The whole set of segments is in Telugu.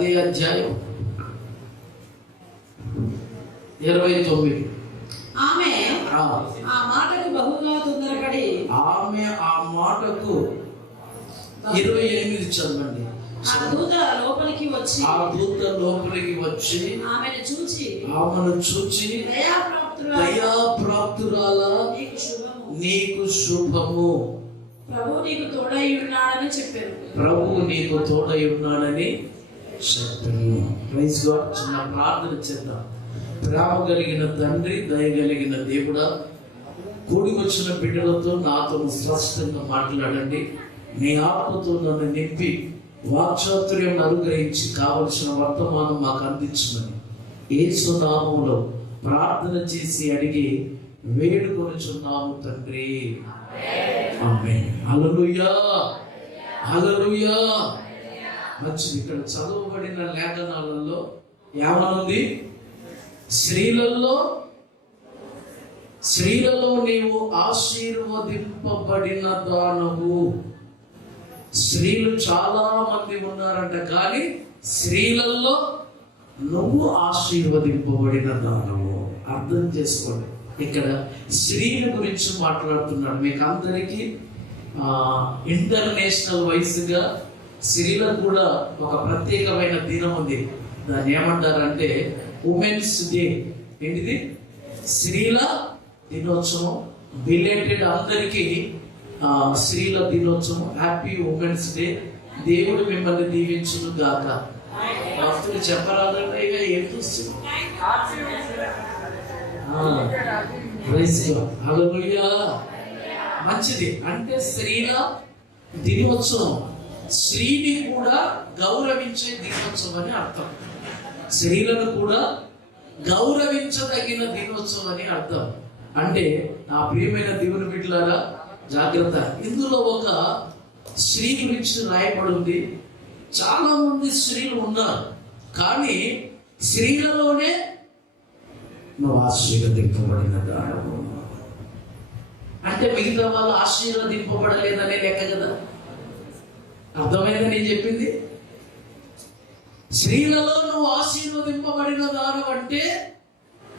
10వ అధ్యాయం 29. ఆమె ఆ మాటకు బహుగా తొందరపడి, ఆమె ఆ మాటకు 28 చదవండి. ఆ దూత లోపలికి వచ్చి ఆమెను చూచి దయాప్రాప్తురాలా నీకు శుభము, ప్రభువు నీకు తోడై ఉన్నాడని చెప్పారు. Praise God. చిన్న ప్రార్థన చేద్దాం. ప్రేమ కలిగిన తండ్రి, దయగలిగిన దేవుడా, కూడి వచ్చిన బిడ్డలతో నాతో స్పష్టంగా మాట్లాడండి. నీ ఆత్మతో నన్ను నింపి వాక్చాతుర్యం అనుగ్రహించి కావలసిన వర్తమానం మాకు అందించమని యేసు నామములో ప్రార్థన చేసి అడిగి వేడుకొనుచున్నాము తండ్రి. ఆమేన్. హల్లెలూయా, హల్లెలూయా. మంచిది. ఇక్కడ చదవబడిన లేఖనాలలో ఏమనుంది? స్త్రీలలో నీవు ఆశీర్వదింపబడిన దానవు. స్త్రీలు చాలా మంది ఉన్నారంట, కానీ స్త్రీలలో నువ్వు ఆశీర్వదింపబడిన దానవు. అర్థం చేసుకోండి. ఇక్కడ స్త్రీల గురించి మాట్లాడుతున్నాడు. మీకు అందరికీ ఇంటర్నేషనల్ వైస్గా స్త్రీలకు కూడా ఒక ప్రత్యేకమైన దినం ఉంది. దాన్ని ఏమంటారంటే ఉమెన్స్ డే. ఏంటిది? స్త్రీల దినోత్సవం. బిలేటెడ్ అందరికీ స్త్రీల దినోత్సవం. Happy women's day. దేవుడు మిమ్మల్ని దీవించును గాక. భక్తులు చెప్పరాదంటే ఇక ఏం చూస్తున్నాం. మంచిది. అంటే స్త్రీల దినోత్సవం, స్త్రీని కూడా గౌరవించే దినోత్సవం అని అర్థం. స్త్రీలను కూడా గౌరవించదగిన దినోత్సవం అని అర్థం. అంటే నా ప్రియమైన దేవుని బిడ్డలారా జాగ్రత్త. ఇందులో ఒక స్త్రీ గురించి రాయబడి ఉంది. చాలా మంది స్త్రీలు ఉన్నారు, కానీ స్త్రీలలోనే నువ్వు ఆశీర్వదింపబడిన దానవు అంటే మిగతా వాళ్ళు ఆశీర్వదింపబడలేదనే లెక్క కదా. అర్థమైందా నేను చెప్పింది? స్త్రీలలో నువ్వు ఆశీర్వదింపబడిన దానం అంటే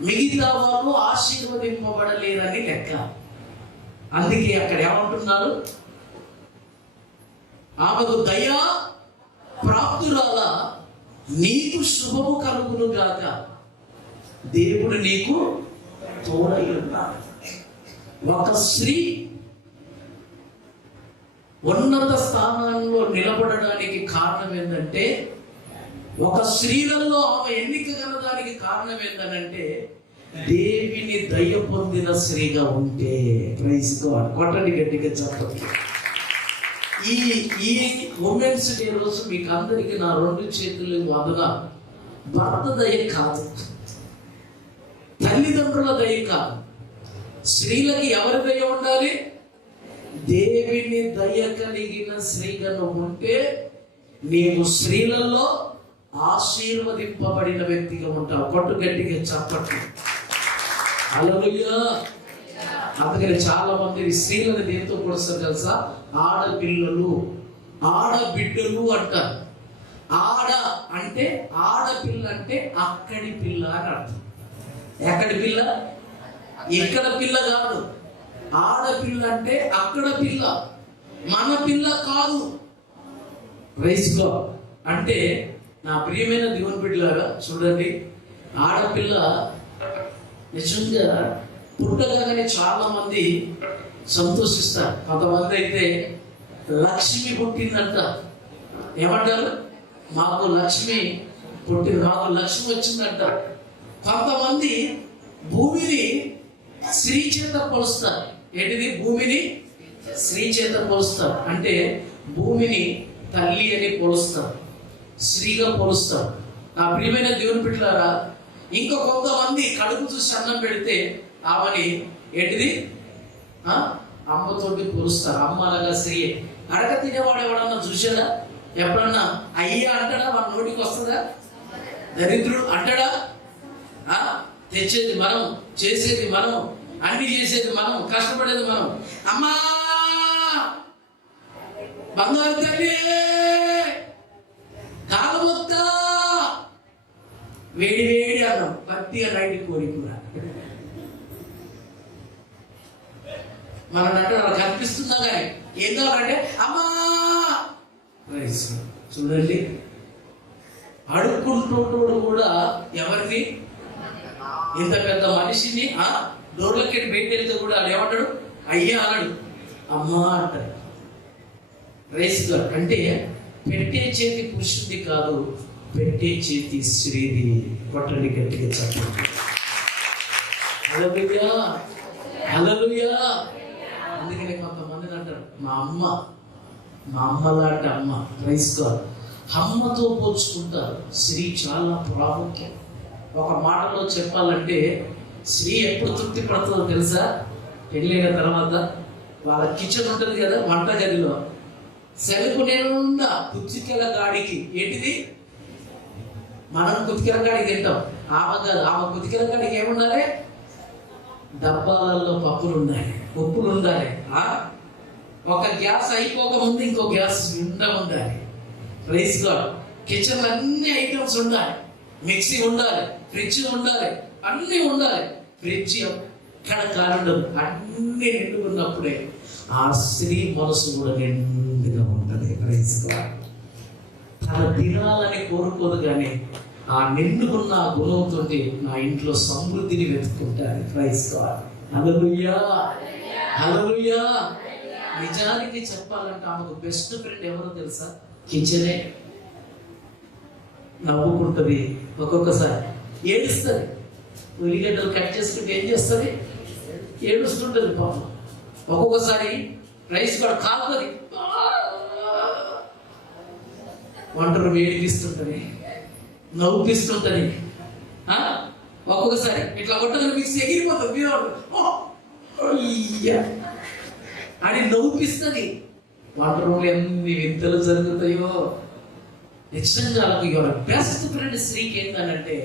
మిగతా వాళ్ళు ఆశీర్వదింపబడలేదని లెక్క. అందుకే అక్కడ ఏమంటున్నారు? ఆమెకు దయా ప్రాప్తురాలా నీకు శుభము కలుగును గాక, దేవుడు నీకు తోడై ఉన్నాడు. ఒక స్త్రీ ఉన్నత స్థానాల్లో నిలబడడానికి కారణం ఏంటంటే, ఒక స్త్రీలలో ఆమె ఎన్నిక కలడానికి కారణం ఏంటంటే దేవుని దయ పొందిన స్త్రీగా ఉంటే. Praise God. కొట్టండి గట్టిగా చెప్పండి. ఈ ఉమెన్స్ డే రోజు మీకు అందరికీ నా 2 చేతులు వదగా, భర్త దయ కాదు, తల్లిదండ్రుల దయ కాదు, స్త్రీలకి ఎవరి దయ ఉండాలి? దేవుని దయ కలిగిన స్త్రీగా ఉంటే నీవు స్త్రీలలో ఆశీర్వదింపబడిన వ్యక్తిగా ఉంటావు. కొట్టు గట్టిగా చెప్పండి. హల్లెలూయా. అందుకని చాలా మంది స్త్రీలను దేంతో కొలుస్తారు తెలుసా? ఆడపిల్లలు, ఆడబిడ్డలు అంటారు. ఆడపిల్ల అంటే అక్కడి పిల్ల అని అర్థం. ఎక్కడి పిల్ల? ఇక్కడ పిల్ల కాదు. ఆడపిల్ల అంటే అక్కడ పిల్ల, మన పిల్ల కాదు. Praise God. అంటే నా ప్రియమైన దేవుని బిడ్డలారా చూడండి, ఆడపిల్ల నిజంగా పుట్టగానే చాలా మంది సంతోషిస్తారు. కొంతమంది అయితే లక్ష్మి పుట్టిందంట. ఏమంటారు? మాకు లక్ష్మి పుట్టింది, మాకు లక్ష్మి వచ్చిందంట. కొంతమంది భూమిని స్త్రీ చేత పోలుస్తారు. ఏంటిది? భూమిని స్త్రీ చేత పోలుస్తారు. అంటే భూమిని తల్లి అని పోలుస్తారు, స్త్రీగా పోలుస్తారు. నా ప్రియమైన దేవుని బిడ్డలారా, ఇంకా కొంతమంది కడుపు చూసి అన్నం పెడితే ఆమెని ఏంటిది? అమ్మతోటి పోలుస్తారు. అమ్మ అనగా స్త్రీ. అడగ తినేవాడు ఎవడన్నా చూసాడా? ఎప్పుడన్నా అయ్యా అంటాడా? మన నోటికి వస్తుందా? దరిద్రుడు అంటాడా? తెచ్చేది మనం, చేసేది మనం, అన్ని చేసేది మనం, కష్టపడేది మనం. అమ్మా బంగారు తల్లి కాలమొత్తా వేడి వేడి అన్నం, పత్తిగా నైట్ కోడి కూర. మన అంటే వాళ్ళకి కనిపిస్తుందా కానీ ఏం కావాలంటే అమ్మా రైస్. చూడండి, అడుక్కుంటుంటోడు కూడా ఎవరిని, ఇంత పెద్ద మనిషిని డోర్లకి బయట వెళ్తే కూడా అది ఏమంటాడు, అయ్యా అన్నాడు, అమ్మా అంటాడు. రైస్ గారు అంటే పెట్టే చేతి పురుషుడి కాదు, పెట్టే చేతి స్త్రీది. కొట్టండి గట్టిగా చెప్పండి. హల్లెలూయా, హల్లెలూయా. అందుకనే కొంతమందిని అంటారు మా అమ్మ లాంటి అమ్మ. రైస్ గారు అమ్మతో పోల్చుకుంటారు. స్త్రీ చాలా ప్రాముఖ్యం. ఒక మాటలో చెప్పాలంటే స్త్రీ ఎప్పుడు తృప్తి పడుతుందో తెలుసా? పెళ్ళైన తర్వాత వాళ్ళ కిచెన్ ఉంటుంది కదా, వంట గదిలో సెలవు నిండా కుచ్చికెల గాడికి. ఏంటిది? మనం కుతికెల గాడికి తింటాం, ఆమె కాదు. ఆమె కుతికెల గాడికి ఏముండాలి? డబ్బాలలో పప్పులు ఉండాలి, ఉప్పులు ఉండాలి. ఒక గ్యాస్ అయిపోక ముందు ఇంకో గ్యాస్ నిండా ఉండాలి. రైస్ గాడ్ కిచెన్ అన్ని ఐటమ్స్ ఉండాలి. మిక్సీ ఉండాలి, ఫ్రిడ్జ్ ఉండాలి, అన్నీ ఉండాలి. ఫ్రిడ్జ్ ఎక్కడ కారుండదు, అన్ని నిండుకున్నప్పుడే ఆ స్త్రీ మనసు కూడా నిండుగా ఉంటుంది. రైస్ గాడ్ తన తినాలని కోరుకోదు కానీ ఆ నిండుకున్న గుణంతో నా ఇంట్లో సమృద్ధిని వెతుక్కుంటారు. Rice God. హల్లెలూయా, హల్లెలూయా. నిజానికి చెప్పాలంటే ఆమెకు బెస్ట్ ఫ్రెండ్ ఎవరో తెలుసా? కిచెనే. నవ్వుకుంటుంది, ఒక్కొక్కసారి ఏడుస్తుంది. ఉల్లిగడ్డలు కట్ చేసుకుంటే ఏం చేస్తుంది? ఏడుస్తుంటుంది పాపం. ఒక్కొక్కసారి రైస్ కూడా కాలుతుంది, వంటలు వేడిపిస్తుంటది, నవ్వుపిస్తుంటది. ఒక్కొక్కసారి ఇట్లా కొట్టదని మిక్స్ ఎగిరిపోతుంది అని నవ్వుపిస్తుంది. వంట రూమ్లో ఎన్ని వింతలు జరుగుతాయో. నిజంగా యువర్ బెస్ట్ ఫ్రెండ్ స్త్రీకి ఏంటంటే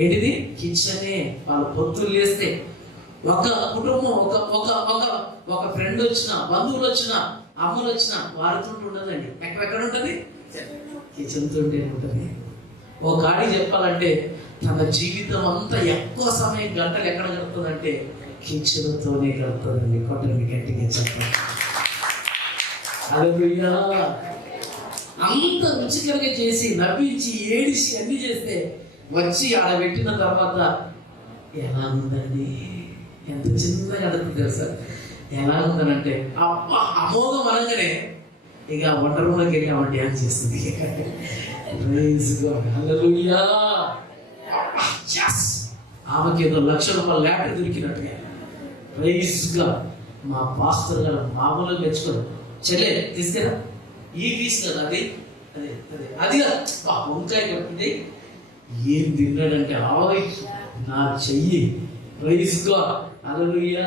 ఏంటిది? కిచెనే. వాళ్ళు పొత్తులు లేస్తే ఒక కుటుంబం, ఒక ఫ్రెండ్ వచ్చినా, బంధువులు వచ్చినా, అమ్మలు వచ్చినా వారితో ఉండదండి. ఎక్కడ ఉంటుంది? కిచెన్ తోటే ఉంటుంది. ఒక గాడి చెప్పాలంటే తన జీవితం అంతా ఎక్కువ సమయం గంటలు ఎక్కడ గడుపుతుందంటే కిచెన్తోనే గడుపుతుందండి. కొట్టండి గట్టిగా చెప్పండి. హల్లెలూయా. అంత రుచికరంగా చేసి నవ్వించి ఏడిసి అన్ని చేస్తే వచ్చి ఆడబెట్టిన తర్వాత ఎలా ఉందండి, ఎంత చిన్నగా అడుగుతుంది తెలుసా? ఎలా ఉందనంటే అమోఘం అనగానే ఇక వంట రూమ్లోకి వెళ్ళి ఆమె డ్యాన్స్ చేస్తుంది. హల్లెలూయా. ఆమెకి ఏదో ₹1,00,000 లాటరీ దొరికినట్టుగా. ప్రైజ్గా మా పాస్టర్ గారు మామూలుగా మెచ్చుకోరు. చెల్లె తీసుకురా, ఈ పీస్ కదా, అది అదే అదే అది కదా వంకాయ కొట్టింది. ఏం తిన్నాడంటే ఆవై నా చెయ్యి. ప్రైజ్గా హల్లెలూయా.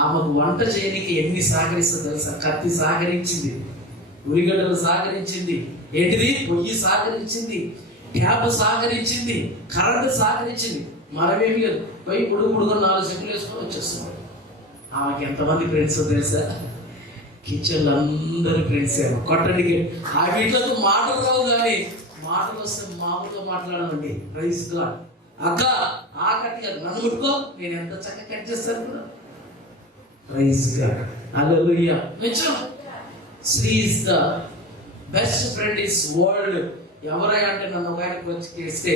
ఆమెకు వంట చేయడానికి ఎన్ని సహకరిస్తుందో తెలుసా? కత్తి సహకరించింది, ఉల్లిగడ్డలు సహకరించింది, ఏంటిది పొయ్యి సహకరించింది, ట్యాప్ సహకరించింది, కరెంటు సహకరించింది. మనమేమి లేదు, పోయి పుడుగు 4 సెంట్లు వేసుకొని వచ్చేస్తున్నాం. ఆమెకి ఎంతమంది ఫ్రెండ్స్ తెలుసా? కిచెన్లో అందరు ఫ్రెండ్స్. కొట్టడికి ఆ వీటితో మాటలు రావు కానీ మాటలు వస్తే మామూలుగా మాట్లాడాలండి. Praise God. అక్క ఆ కట్ కాదు, నన్ను ముట్టుకో, నేను ఎంత చక్కగా కట్ చేస్తాను కూడా. Praise God. హల్లెలూయా. నిజం. Sri is the best friend is world. ఎవరై అంటే నన్ను ఒక ఆయనకు వచ్చి చేస్తే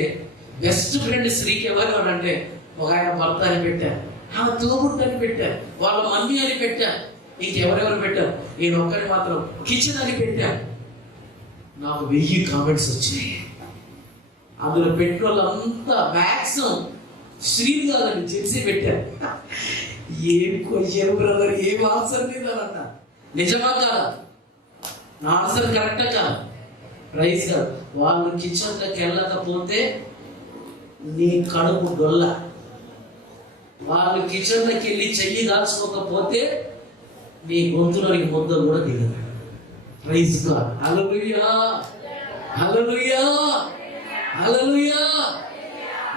బెస్ట్ ఫ్రెండ్ స్త్రీకి ఎవరు అంటే ఒక ఆయన భర్త అని పెట్టారు, ఆమె తోబుట్టు అని పెట్టారు, వాళ్ళ మమ్మీ అని పెట్టారు, ఇంకెవరెవరు పెట్టారు, నేను ఒక్కరి మాత్రం కిచెన్ అని పెట్టారు. నాకు 1000 కామెంట్స్ వచ్చినాయి. అందులో పెట్టిన వాళ్ళంతా మ్యాక్సిమం స్త్రీలు కాదండి, జెంట్స్ పెట్టారు. ఏం క్వశ్చన్ బ్రదర్, ఏం ఆన్సర్ లేదనంట. నిజమా కాదా? నా ఆన్సర్ కరెక్టా కాదు? ప్రైజ్ కాదు. వాళ్ళు కిచెన్లోకి వెళ్ళకపోతే నీ కడుపు డొల్ల. వాళ్ళు కిచెన్లోకి వెళ్ళి చెయ్యి దాచుకోకపోతే నీ గొంతులోని ముద్ద కూడా దిగదు. Praise God. హల్లెలూయా, హల్లెలూయా, హల్లెలూయా.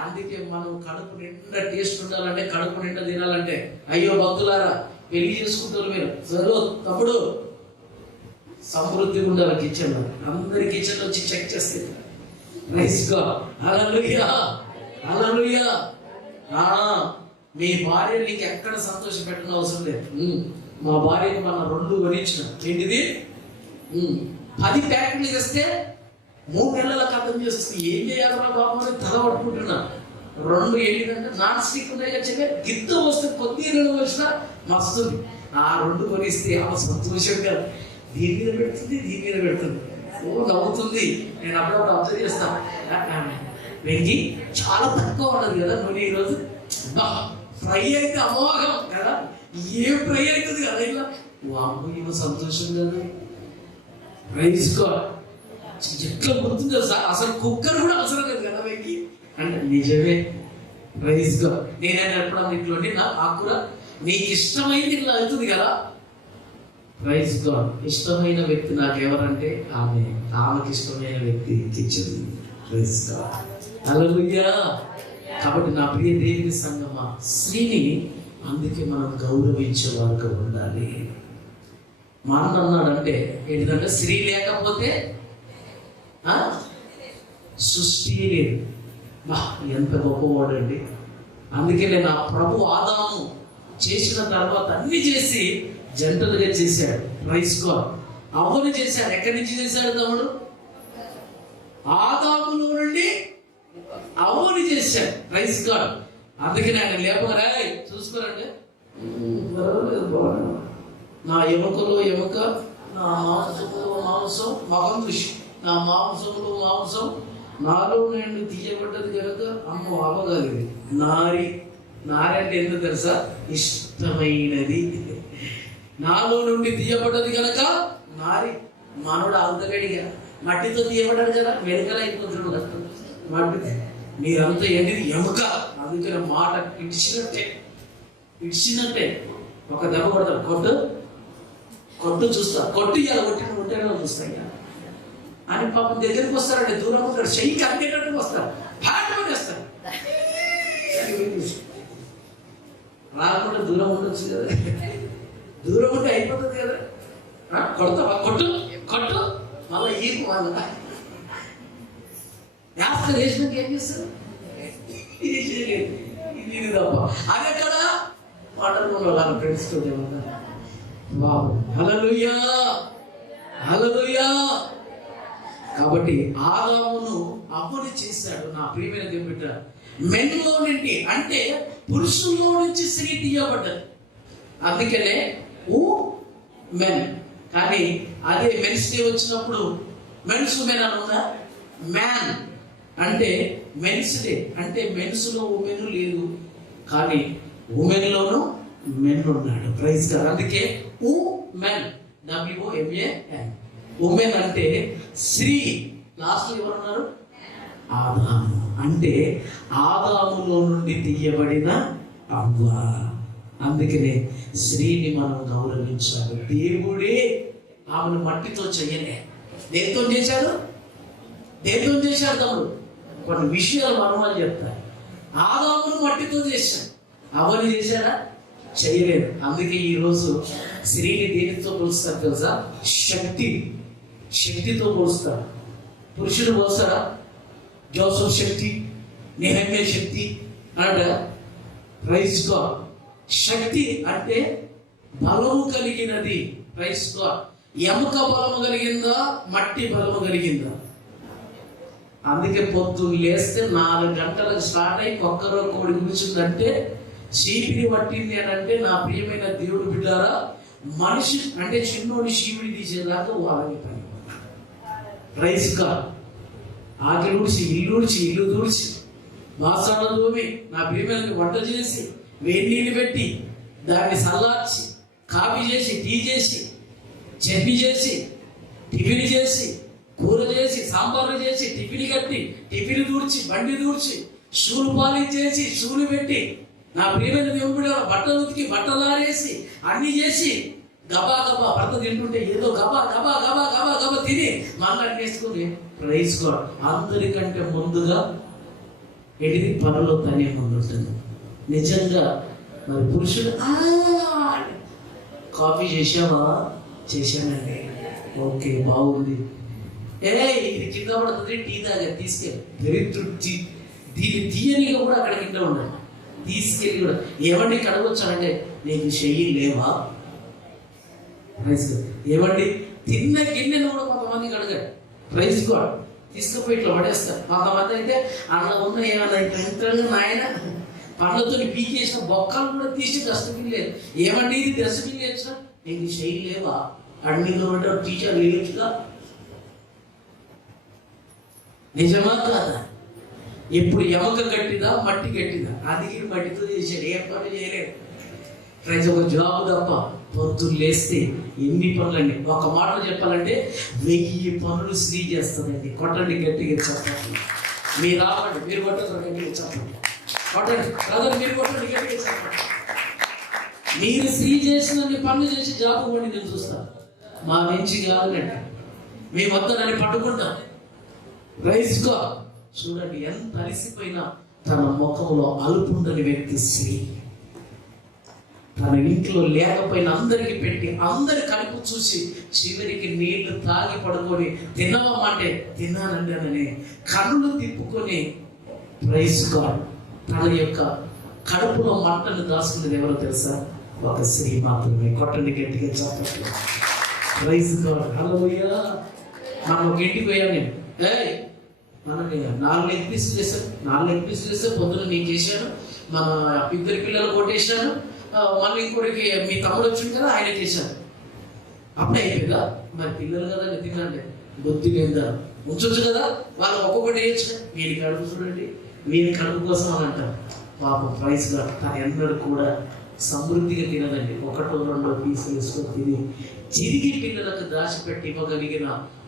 అందుకే మనం కడుపు నిండా టేస్ట్ ఉండాలంటే, కడుపు నిండా తినాలంటే, అయ్యో భక్తులారా పెళ్లి చేసుకుంటారు మీరు, సరే తమ్ముడు సమృద్ధిగా ఉండాలి కిచెన్లో. అందరి కిచెన్లో వచ్చి చెక్ చేస్తే ప్రైజ్ గాడ్. హల్లెలూయా, హల్లెలూయా. మీ భార్య నీకు ఎక్కడ సంతోష పెట్టడం అవసరం లేదు. మా భార్యకి మన 2 కొనిచ్చిన ఏంటిది 10 ప్యాకెట్లు చేస్తే 3 నెలలకు అర్థం చేస్తుంది. ఏం చేయాలన్నా బాబు అని తల పట్టుకుంటున్నా. 2 ఏంటిదంటే నాన్ స్టిక్ ఉన్నాయి కదా, గిత్త వస్తే కొద్ది నీళ్ళు వచ్చినా మస్తుంది. ఆ 2 కొనిస్తే ఆమె సంతోషంగా దీని మీద పెడుతుంది, దీని మీద పెడుతుంది, నవ్వుతుంది. నేను అప్పుడప్పుడు అబ్జర్వ్ చేస్తాను. వెంగి చాలా తక్కువ ఉన్నది కదా నూనె ఈరోజు, ఫ్రై అయితే అమోఘం కదా, ఏం ఫ్రై అవుతుంది కదా, ఇలా వాము ఏమో సంతోషం కదా. Praise God. ఎట్లా గుర్తుంది అసలు కుక్కర్ కూడా అవసరం లేదు కదా వెంగి అంటే నిజమే. Praise God. నేనైనా ఎప్పుడు ఇంట్లో నా ఆకుర నీకు ఇష్టమైంది ఇట్లా అవుతుంది కదా. Praise God. ఇష్టమైన వ్యక్తి నాకు ఎవరంటే ఆమెకి ఇష్టమైన వ్యక్తి ఇచ్చింది. Praise God. హల్లెలూయా. కాబట్టి నా ప్రియ దేవుని సంగమా, స్త్రీని అందుకే మనం గౌరవించే వారుగా ఉండాలి. మా అన్న అన్నాడంటే ఏంటంటే స్త్రీ లేకపోతే సృష్టి లేదు. ఎంత గొప్పవాడండి. అందుకే నేను ఆ ప్రభు ఆదాము చేసిన తర్వాత అన్ని చేసి జంటలుగా చేశాడు. Praise God. అవ్వను చేశాడు. ఎక్కడి నుంచి చేశాడు తమ్ముడు? ఆదాములో నుండి అవ్వని చేశాడు. Praise God. అందుకని ఆయన లేపగా చూసుకోరండి, నా ఎముకలో ఎముక, నా మాంసంలో మాంసం, మగం దృష్టి, నా మాంసంలో మాంసం నాలో నుండి తీయబడ్డది కనుక అమ్మ అవ్వగలిగింది. నారి అంటే ఎందుకు తెలుసా? ఇష్టమైనది. నాలో నుండి తీయబడ్డది కనుక నారి. మానవుడు అంతగడిగా మట్టితో తీయబడ్డాడు కదా, వెనుకలు అయిపోతున్నాడు కష్టం. మట్టి మీరంతా ఏంటిది? ఎముక. అందుకని మాట ఇడిచినట్టే ఒక దెబ్బ కొడతాడు. కొట్టు చూస్తా, కొట్టు ఇలా కొట్టిన చూస్తా అని పాపం దగ్గరికి వస్తారండి. దూరం ఉంటాడు, చెయ్యికి అందేటట్టు వస్తారు, పాటమని వస్తారు. రాకుండా దూరం ఉండొచ్చు కదా, దూరం ఉంటే అయిపోతుంది కదా. కొడతావా? కొట్టు మళ్ళీ ఈపు వాళ్ళ యాస్త చేసినాక ఏం చేస్తారు? ఇది చేయలేదు, ఇది తప్ప. అది ఎక్కడ మాట్లాడుకున్న వాళ్ళ ఫ్రెండ్స్ తోటి బాబు. హల్లెలూయా, హల్లెలూయా. కాబట్టి ఆదామును అవ్వని చేశాడు. నా ప్రియమైన దేవుని బిడ్డ, మెన్లో నుండి అంటే పురుషుల్లో నుంచి స్త్రీ తీయబడ్డది. అందుకనే మెన్. కానీ అదే మెన్స్ డే వచ్చినప్పుడు మెన్స్ ఉమెన్ అని ఉందా? మ్యాన్ అంటే మెన్స్ డే అంటే మెన్స్ లో ఉమెన్ లేదు, కానీ ఉమెన్ లోను మెన్ ఉన్నాడు. Praise God. అందుకే ఉమెన్, WOMAN. ఉమెన్ అంటే స్త్రీ. లాస్ట్ లో ఎవరున్నారు? ఆదాము. అంటే ఆదాములో నుండి తీయబడిన అవ్వ. అందుకనే స్త్రీని మనం గౌరవించాలి. దేవుడే ఆమెను మట్టితో చెయ్యలే. దేంతో చేశాడు? తమ్ముడు కొన్ని విషయాలు మనమని చెప్తారు. ఆదామును మట్టితో చేశాడు, అవ్వని చేశాడా? చేయలేదు. అందుకే ఈరోజు స్త్రీని దేనితో పోలుస్తారు తెలుసా? శక్తితో పోలుస్తారు. పురుషుడు పోస్తాడా? జోసఫ్ శక్తి, నెహెమ్యా శక్తి అన్నాడు. Praise God. శక్తి అంటే బలము కలిగినది. Praise God. ఎముక బలము కలిగిందా? మట్టి బలము కలిగిందా? అందుకే పొద్దున్న లేస్తే 4 గంటలకు స్టార్ట్ అయ్యి ఒక్కరో కోడి కూర్చుందంటే చీపిని పట్టింది అని అంటే, నా ప్రియమైన దేవుడు బిడ్డారా, మనిషి అంటే చిన్నోడి చీపిడి తీసేదాకా వాళ్ళని పని. Praise God. ఆకలి ఊడ్చి, ఇల్లు దూడ్చి, బాసాల తోమి, నా ప్రియమైన వంట చేసి, వేడి నీళ్ళు పెట్టి, దాన్ని చల్లార్చి, కాఫీ చేసి, టీ చేసి, చట్నీ చేసి, టిఫిన్ చేసి, కూర చేసి, సాంబార్లు చేసి, టిఫిన్ కట్టి, టిఫిన్ దూడ్చి, బండి దూడ్చి, షూలు పాలించేసి, షూలు పెట్టి, నా ప్రియమైన దేవుడు బట్టలు ఉతికి, బట్టలు ఆరేసి, అన్ని చేసి, గబా భర్త తింటుంటే ఏదో గబా తిని మళ్ళీ వేసుకుని ప్రైజ్ గాడ్. అందరికంటే ముందుగా ఏంటిది? పనులో తనే ముందుంటుంది. నిజంగా మరి పురుషుడు కాఫీ చేశావా? చేశానండి. ఓకే, బాగుంది. ఇది కింద పడుతుంది, టీ తాగా తీసుకెళ్ళి దరిద్రుడు దీన్ని తీయనిగా కూడా అక్కడ కింద ఉండాలి. తీసుకెళ్ళి కూడా ఏమండి కడగొచ్చానంటే నీకు చెయ్యి లేవా? ఏమండి తిన్న గిన్నెను కూడా కొంతమంది కడగారు. Praise God. తీసుకుపోయి ఇట్లా పడేస్తారు. కొంతమంది అయితే అలా ఉన్న ఏమన్నా ఇంకా నాయన పండ్లతో పీకేసిన బొక్కలు కూడా తీసి డస్ట్బిన్ లేదు. ఏమండి ఇది డస్ట్బిన్ లేచిన నీకు చెయ్యి లేవా? అడ్మిట్ టీచర్ లేచుగా. నిజమా కాదా? ఎప్పుడు ఎమక గట్టిదా మట్టి గట్టిదా? అది మట్టితో చేశాడు, ఏ పని చేయలేదు. ప్రతి ఒక జాబ్ తప్ప పొద్దున్న లేస్తే ఎన్ని పనులండి. ఒక మాటలు చెప్పాలంటే 1000 పనులు స్త్రీ చేస్తుందండి. కొట్టండి గట్టిగా చెప్పండి. మీరు రావండి, మీరు కొట్టండి గట్టిగా చెప్పండి. కొట్టండి బ్రదర్, మీరు కొట్టండి గట్టిగా చెప్పండి. మీరు స్త్రీ చేసినన్ని పనులు చేసి జాబ్ కూడా నేను చూస్తాను. మా నుంచి కాదండి, మీ వద్ద నన్ను పట్టుకుంటాం. రైస్గా చూడండి, ఎంత అలసిపోయినా తన ముఖంలో అలుపుండని వ్యక్తి స్త్రీ. తన ఇంట్లో లేకపోయినా అందరికి పెట్టి అందరి కడుపు చూసి చివరికి నీళ్లు తాగి పడుకొని తిన్నామంటే తిన్నానండి అని కన్నులు తిప్పుకొని ప్రైజ్ గాడ్ తన యొక్క కడుపులో మంటను దాచుకునేది ఎవరో తెలుసా? ఒక స్త్రీ మాత్రమే. కొట్టండి గట్టిగా చెప్పండి. Praise God. హల్లెలూయా. మనం ఒక ఇంటికి పోయాం. నేను మనం 4 లెగ్ పీసులు చేశాను. 4 లెగ్ పీసులు చేస్తే పొద్దున నేను చేశాను. మన 2 పిల్లలు కొట్టేశాను. మళ్ళీ ఇంకోటికి మీ తమ్ముడు వచ్చింది కదా, ఆయన చేశాను. అప్పుడే అయిపోయిందా? మరి పిల్లలు కదా తినండి, బుద్ధి లేదా? ఉంచొచ్చు కదా, వాళ్ళు ఒక్కొక్కటి వేయచ్చు. వీరి కడుపు చూడండి, వీరి కడుపు కోసం అని అంటారు. పాపం ప్రైజ్ గా తను ఎన్నడూ కూడా సమృద్ధిగా తినదండి. 1-2 పీసులు వేసుకొని తిని చిరిగి పిల్లలకు దాచిపెట్టి ఇవ్వగలిగిన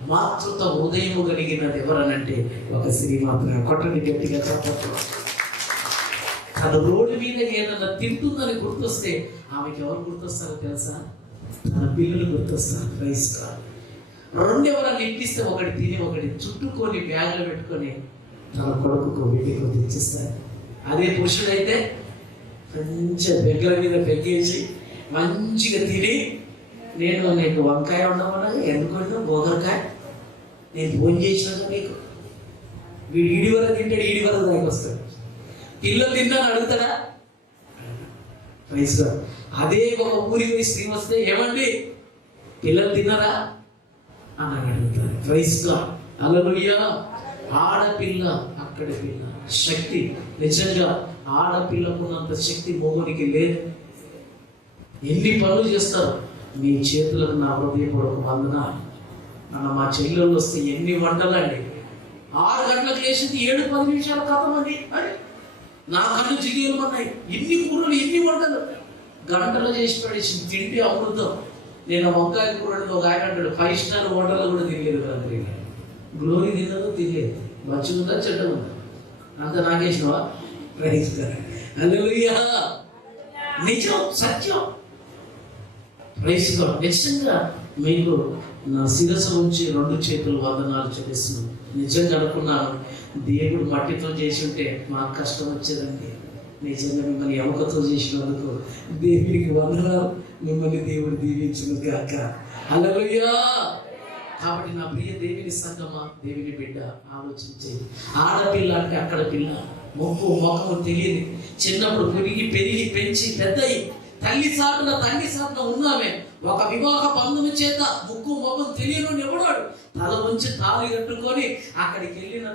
మాతృత్వ హృదయము కలిగినది ఎవరనంటే ఒక స్త్రీ మాత్రమే. కొట్టండి గట్టిగా చెప్పండి. తన రోడ్డు మీద ఏదన్నా తింటుందని గుర్తొస్తే ఆమెకి ఎవరు గుర్తొస్తారో తెలుసా? తన పిల్లలు గుర్తొస్తారు. Praise God. 2 ఎవరన్నా ఇప్పిస్తే ఒకటి తిని ఒకటి చుట్టుకొని బ్యాగ్లో పెట్టుకొని తన కొడుకు వీటికి తెచ్చిస్తారు. అదే పురుషుడైతే మంచిగా దగ్గర మీద పెగ్గేసి మంచిగా తిని, నేను నీకు వంకాయ ఉండమన్నా ఎందుకు గోగరకాయ నేను ఫోన్ చేసినాక నీకు వీడు ఈడి వరకు తింటాడు, ఈడి వరకు దానికి వస్తాడు. పిల్లలు తిన్నాను అడుగుతాడా? Praise God. అదే ఒక ఊరికి పోయి స్త్రీ వస్తే ఏమండి పిల్లలు తిన్నారా అని అడుగుతారు. Praise God. హల్లెలూయా. ఆడపిల్ల అక్కడ పిల్ల శక్తి. నిజంగా ఆడపిల్లకున్నంత శక్తి మొగునికి లేదు. ఎన్ని పనులు చేస్తారు. మీ చేతులకు నా హృదయపూర్వక వందనాలు. మా చెల్లెళ్ళు వస్తే ఎన్ని వంటలండి. 6 గంటలకు లేచింది 7-10 నిమిషాల కాదమండి. అరే నా కళ్ళు జిగేమన్నాయి. ఎన్ని కూరలు, ఎన్ని వంటలు గంటలు చేసి పడేసి తింటే అమృతం. నేను వంకాయ కూర ఒక ఆయన అంటాడు 5 స్టార్ హోటల్లో కూడా తినలేదు కదా. గ్లోరీ తిన్నదో తినలేదు. మంచిగుందా చెడ్డగుందా అంత నాకేసినవా? Praise God. హల్లెలూయా. నిజం, సత్యం. Praise God. నిజంగా మీకు నా శిరస్సు నుంచి 2 చేతులు వందనాలు చెల్లిస్తున్నాను. నిజంగా అనుకున్నాను, దేవుడు మట్టితో చేసి ఉంటే మాకు కష్టం వచ్చేదండి. నిజంగా మిమ్మల్ని ఎముకతో చేసినందుకు దేవుడికి వందనాలు. మిమ్మల్ని దేవుడు దీవించును గాక. హల్లెలూయా. కాబట్టి నా ప్రియ దేవుని సంగమా, దేవుని బిడ్డ ఆలోచించే. ఆడపిల్ల అంటే అక్కడ పిల్ల, మొక్కు మొక్కము తెలియదు. చిన్నప్పుడు పెరిగి పెరిగి పెంచి పెద్దయి తల్లి సాటున ఉన్నామే. ఒక వివాహ బంధము చేత ముక్కు మొక్కం తెలియని ఎవడాడు తల ఉంచి తాళి కట్టుకొని అక్కడికి వెళ్ళిన